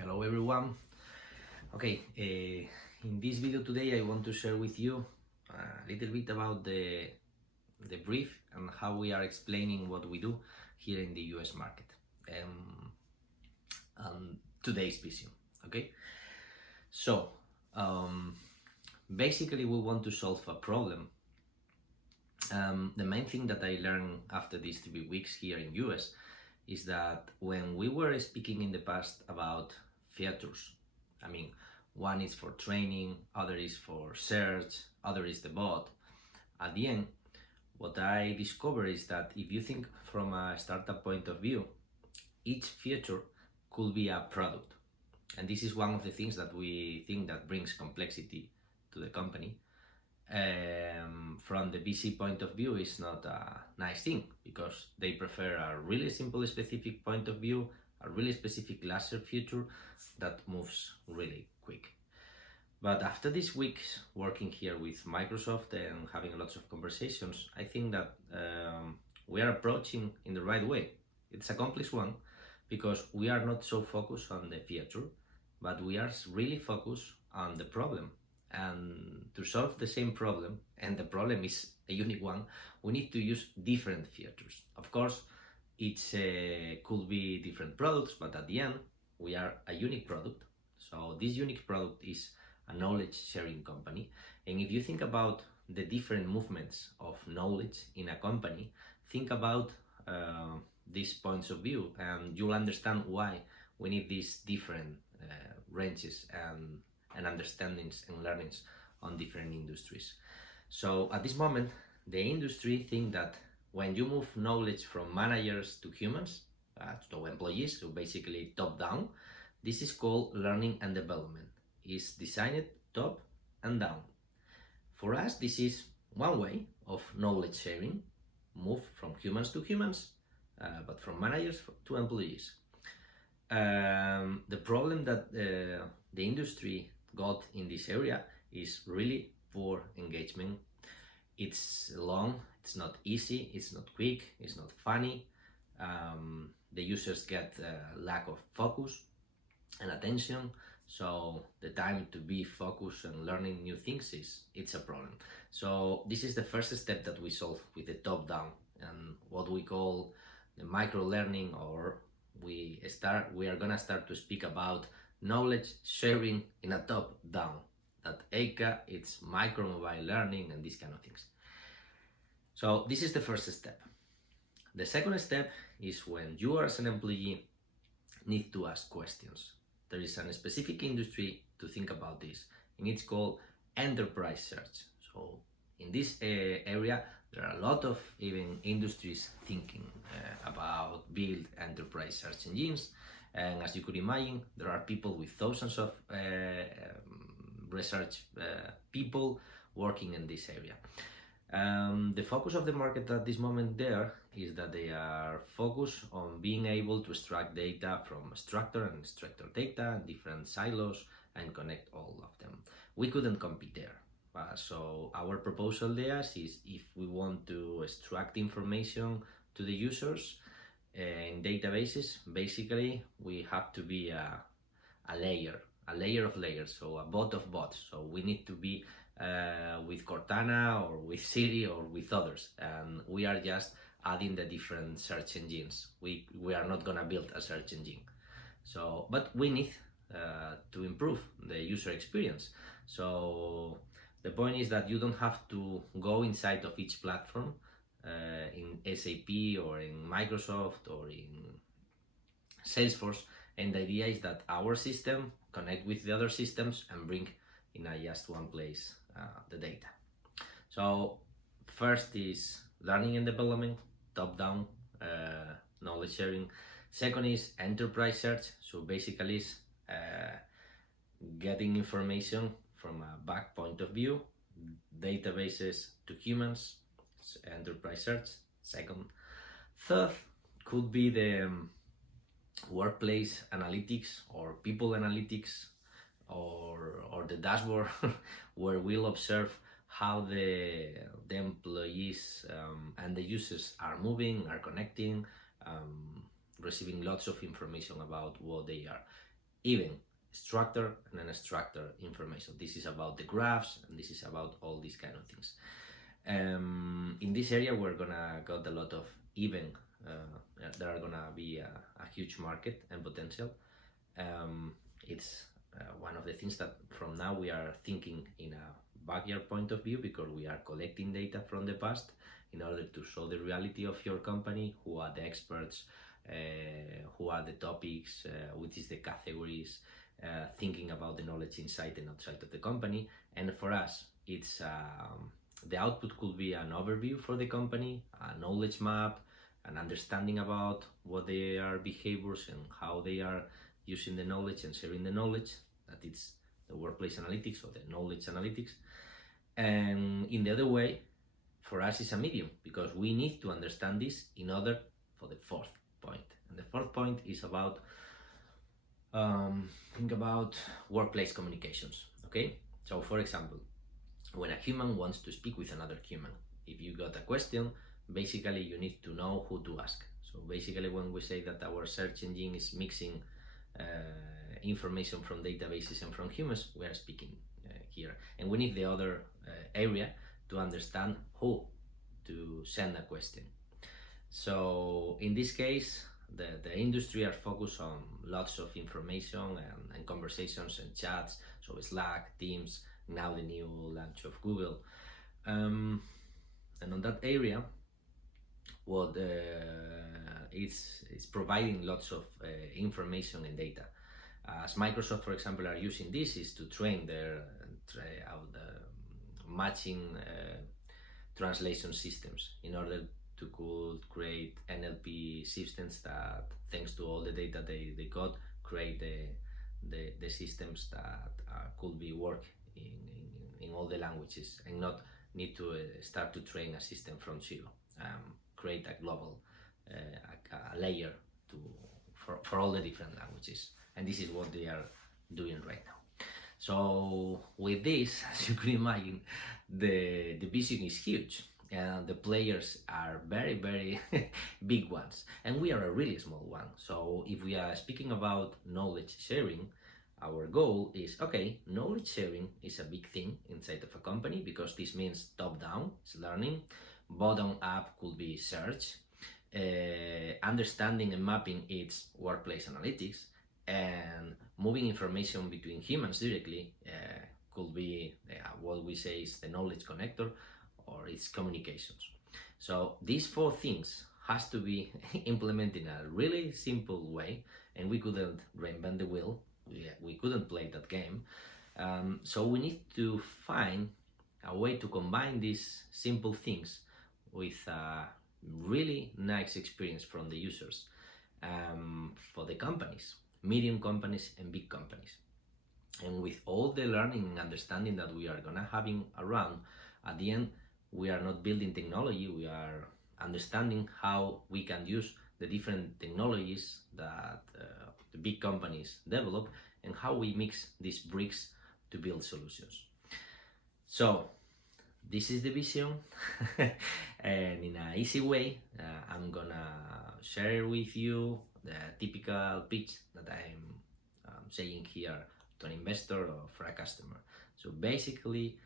Hello everyone. Okay, in this video today I want to share with you a little bit about the brief and how we are explaining what we do here in the US market and today's vision. Okay, so basically we want to solve a problem. The main thing that I learned after these 3 weeks here in US is that when we were speaking in the past about features, I mean, one is for training, other is for search, other is the bot. At the end, what I discovered is that if you think from a startup point of view, each feature could be a product. And this is one of the things that we think that brings complexity to the company. From the VC point of view, it's not a nice thing because they prefer a really simple specific point of view, a really specific laser feature that moves really quick. But after these weeks working here with Microsoft and having lots of conversations, I think that we are approaching in the right way. It's a complex one because we are not so focused on the feature, but we are really focused on the problem. And to solve the same problem, and the problem is a unique one, we need to use different features. Of course, it could be different products, but at the end, we are a unique product. So this unique product is a knowledge sharing company. And if you think about the different movements of knowledge in a company, think about these points of view, and you'll understand why we need these different ranges and understandings and learnings on different industries. So at this moment, the industry think that when you move knowledge from managers to humans, to employees, so basically top down, this is called learning and development. It's designed top and down. For us, this is one way of knowledge sharing, move from humans to humans, but from managers to employees. The problem that the industry got in this area is really poor engagement. It's long, it's not easy, it's not quick, it's not funny. The users get lack of focus and attention, so the time to be focused and learning new things it's a problem. So this is the first step that we solve with the top down and what we call the microlearning, or we are gonna start to speak about knowledge sharing in a top down. That ACA, it's micro mobile learning and these kind of things. So this is the first step. The second step is when you as an employee need to ask questions. There is a specific industry to think about this, and it's called enterprise search. So in this area, there are a lot of even industries thinking about build enterprise search engines. And as you could imagine, there are people with thousands of research people working in this area. The focus of the market at this moment there is that they are focused on being able to extract data from structured and unstructured data, different silos, and connect all of them. We couldn't compete there. So our proposal there is if we want to extract information to the users in databases, basically we have to be a layer of layers, so a bot of bots. So we need to be with Cortana or with Siri or with others, and we are just adding the different search engines. We are not gonna build a search engine. So, but we need to improve the user experience. So the point is that you don't have to go inside of each platform in SAP or in Microsoft or in Salesforce, and the idea is that our system connect with the other systems and bring in just one place the data. So first is learning and development, top down knowledge sharing. Second is enterprise search, so basically is getting information from a back point of view, databases to humans, enterprise search. Second. Third could be the workplace analytics or people analytics or the dashboard where we'll observe how the employees and the users are moving, are connecting, receiving lots of information about what they are. even structured and unstructured information. This is about the graphs, and this is about all these kind of things. In this area, we're gonna got a lot of even. There are gonna be a huge market and potential. It's one of the things that from now we are thinking in a backyard point of view, because we are collecting data from the past in order to show the reality of your company, who are the experts, who are the topics, which is the categories, thinking about the knowledge inside and outside of the company. And for us, it's the output could be an overview for the company, a knowledge map, an understanding about what they are behaviors and how they are using the knowledge and sharing the knowledge. That it's the workplace analytics or the knowledge analytics. And in the other way, for us, it's a medium, because we need to understand this in order for the fourth point. And the fourth point is about think about workplace communications. Okay, so for example, when a human wants to speak with another human, if you got a question, basically you need to know who to ask. So basically, when we say that our search engine is mixing information from databases and from humans, we are speaking here, and we need the other area to understand who to send a question. So in this case, the industry are focused on lots of information and conversations and chats, so Slack, Teams, now the new launch of Google. And on that area, what it's providing lots of information and data. As Microsoft, for example, are using this is to train their matching translation systems in order to could create NLP systems that, thanks to all the data they got, create the systems that could be work in all the languages, and not need to start to train a system from zero. Create a global a layer for all the different languages, and this is what they are doing right now. So with this, as you can imagine, the vision is huge, and the players are very, very big ones, and we are a really small one. So if we are speaking about knowledge sharing, our goal is, okay, knowledge sharing is a big thing inside of a company, because this means top-down, it's learning, bottom-up could be search, understanding and mapping its workplace analytics, and moving information between humans directly could be what we say is the knowledge connector, or its communications. So these four things has to be implemented in a really simple way, and we couldn't reinvent the wheel. We couldn't play that game. So we need to find a way to combine these simple things with a really nice experience from the users, for the companies, medium companies and big companies. And with all the learning and understanding that we are gonna having around, at the end, we are not building technology, we are understanding how we can use the different technologies that the big companies develop, and how we mix these bricks to build solutions. So this is the vision, and in an easy way, I'm gonna share with you the typical pitch that I'm saying here to an investor or for a customer. So basically,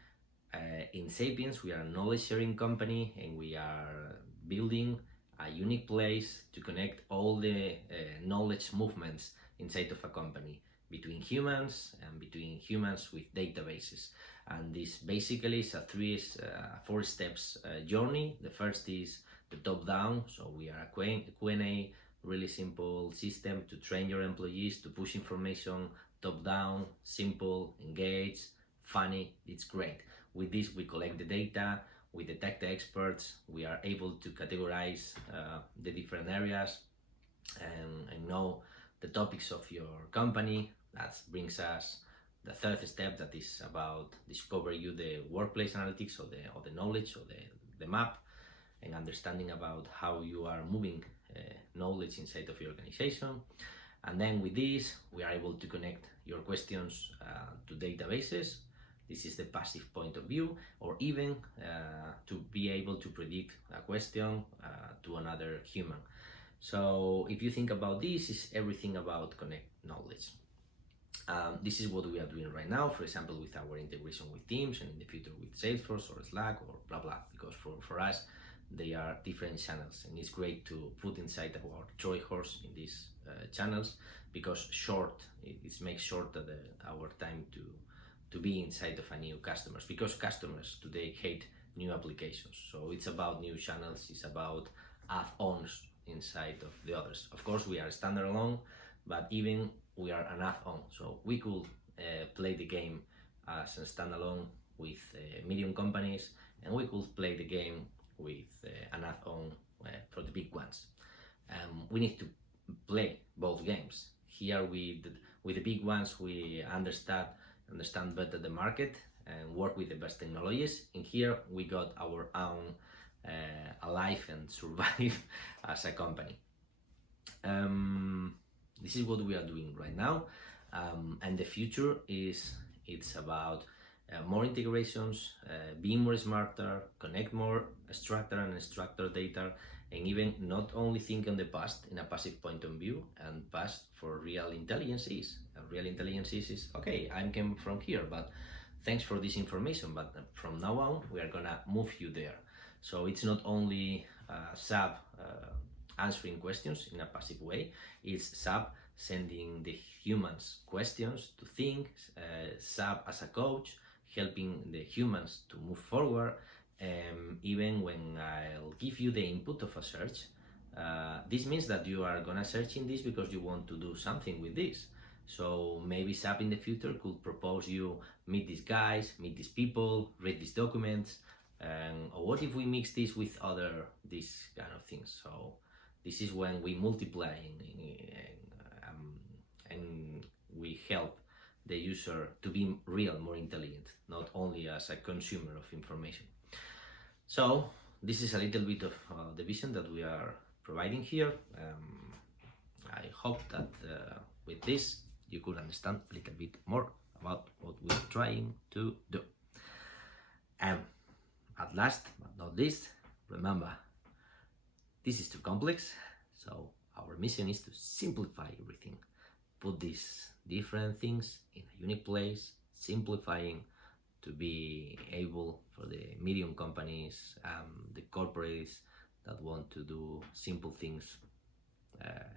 in ZAPIENS, we are a knowledge sharing company, and we are building a unique place to connect all the knowledge movements inside of a company, between humans and between humans with databases. And this basically is a four steps journey. The first is the top down, so we are a Q&A, really simple system to train your employees to push information top down, simple, engaged, funny, it's great. With this, we collect the data, we detect the experts, we are able to categorize the different areas and know the topics of your company. That brings us the third step, that is about discover you the workplace analytics, or the knowledge, or the map, and understanding about how you are moving knowledge inside of your organization. And then with this, we are able to connect your questions to databases. This is the passive point of view, or even to be able to predict a question to another human. So if you think about this, it's everything about connect knowledge. This is what we are doing right now, for example, with our integration with Teams, and in the future with Salesforce or Slack or blah blah, because for us they are different channels, and it's great to put inside our joy horse in these channels, because it makes short our time to be inside of a new customers, because customers today hate new applications. So it's about new channels, it's about add-ons inside of the others. Of course, we are standalone, but even we are an add-on, so we could play the game as a standalone with medium companies, and we could play the game with an add-on for the big ones. We need to play both games. Here with the big ones, we understand better the market and work with the best technologies. In here, we got our own alive and survive as a company. This is what we are doing right now, and the future it's about more integrations, being more smarter, connect more structured and unstructured data, and even not only think on the past in a passive point of view, and past for real intelligence is. Real intelligence is okay, I came from here, but thanks for this information, but from now on we are gonna move you there. So it's not only SAP answering questions in a passive way, it's SAP sending the humans questions to think, SAP as a coach helping the humans to move forward. Even when I'll give you the input of a search, this means that you are gonna search in this because you want to do something with this. So maybe SAP in the future could propose you meet these guys, meet these people, read these documents, or what if we mix this with these kind of things. So this is when we multiply and we help the user to be more intelligent, not only as a consumer of information. So this is a little bit of the vision that we are providing here. I hope that with this you could understand a little bit more about what we're trying to do. And at last but not least, remember, this is too complex, so our mission is to simplify everything. Put these different things in a unique place, simplifying to be able for the medium companies, the corporates that want to do simple things,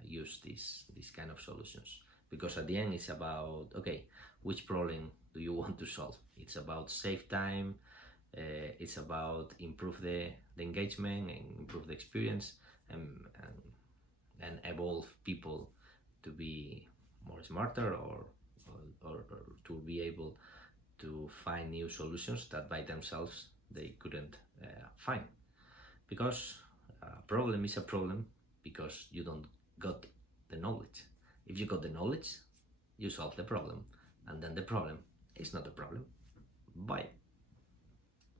use these kind of solutions. Because at the end it's about, okay, which problem do you want to solve? It's about save time, it's about improve the engagement and improve the experience, and evolve people to be more smarter or to be able to find new solutions that by themselves they couldn't find. Because a problem is a problem because you don't got the knowledge. If you got the knowledge, you solve the problem, and then the problem is not a problem. Bye.